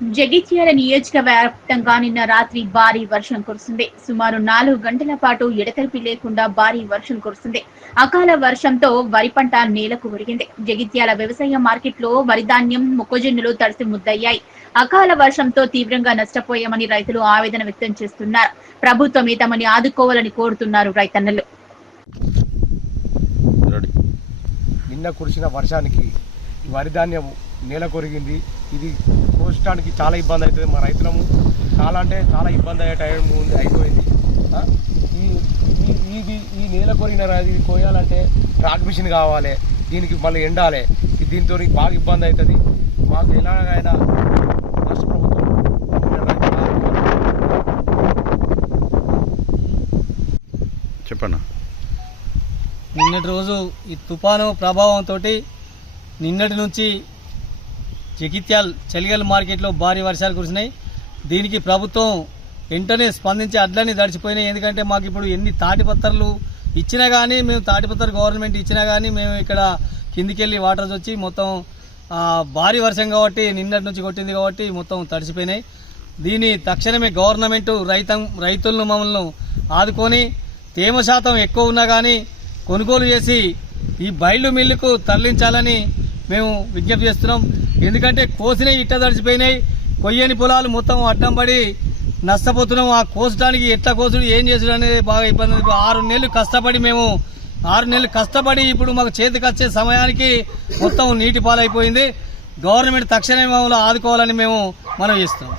జగిత్యాల నియోజకవ్యాప్తంగా నిన్న రాత్రి భారీ వర్షం కురిసింది. సుమారు నాలుగు గంటల పాటు ఎడతెరిపి లేకుండా భారీ వర్షం కురిసింది. అకాల వర్షంతో వరి పంట నేలకు ఒరిగింది. జగిత్యాల వ్యవసాయ మార్కెట్లో వరి ధాన్యం మొక్కజొన్నలు తడిసి ముద్దయ్యాయి. అకాల వర్షంతో తీవ్రంగా నష్టపోయామని రైతులు ఆవేదన వ్యక్తం చేస్తున్నారు. ప్రభుత్వమే తమని ఆదుకోవాలని కోరుతున్నారు రైతన్నలు. నిన్న కురిసిన వర్షానికి వరి ధాన్యం నేల కొరిగింది ఇది కోసడానికి చాలా ఇబ్బంది అవుతుంది. మా రైతులము చాలా అంటే చాలా ఇబ్బంది అయ్యే టైం ఉంది అయిపోయింది. ఆ? ఈ ఈ- ఇది ఈ నేల కొరిగిన రా- ఇది కోయాలంటే ట్రాక్ మిషన్ కావాలి. దీనికి మళ్ళీ ఎండాలి. దీంతో బాగా ఇబ్బంది అవుతుంది. మాకు ఎలాగైనా రాష్ట్ర ప్రభుత్వం. చెప్పన్నా? నిన్నటి రోజు ఈ తుఫాను ప్రభావంతో నిన్నటి నుంచి జగిత్యాల్ చలిగల్ మార్కెట్లో భారీ వర్షాలు కురిసినాయి. దీనికి ప్రభుత్వం వెంటనే స్పందించి అడ్లని దడిచిపోయినాయి ఎందుకంటే మాకు ఇప్పుడు ఎన్ని తాటిపత్రలు ఇచ్చినా కానీ మేము తాటిపత్ర గవర్నమెంట్ ఇచ్చినా కానీ మేము ఇక్కడ కిందికెళ్ళి వాటర్స్ వచ్చి మొత్తం భారీ వర్షం కాబట్టి నిన్నటి నుంచి కొట్టింది కాబట్టి మొత్తం తడిచిపోయినాయి. దీని తక్షణమే గవర్నమెంట్ రైతం రైతులను మమ్మల్ని ఆదుకొని తేమ శాతం ఎక్కువ ఉన్నా కానీ కొనుగోలు చేసి ఈ బయలు మిల్లుకు తరలించాలని మేము విజ్ఞప్తి చేస్తున్నాం. ఎందుకంటే కోసినవి ఇట్ట తడిచిపోయినాయి. కొయ్యని పొలాలు మొత్తం అడ్డం పడి నష్టపోతున్నాం. ఆ కోసడానికి ఎట్లా కోసుడు ఏం చేసుడు అనేది బాగా ఇబ్బంది ఆరు నెలలు కష్టపడి మేము ఆరు నెలలు కష్టపడి ఇప్పుడు మాకు చేతికి వచ్చే సమయానికి మొత్తం నీటి పాలైపోయింది. గవర్నమెంట్ తక్షణమే మమ్మల్ని ఆదుకోవాలని మేము మనం చేస్తున్నాం.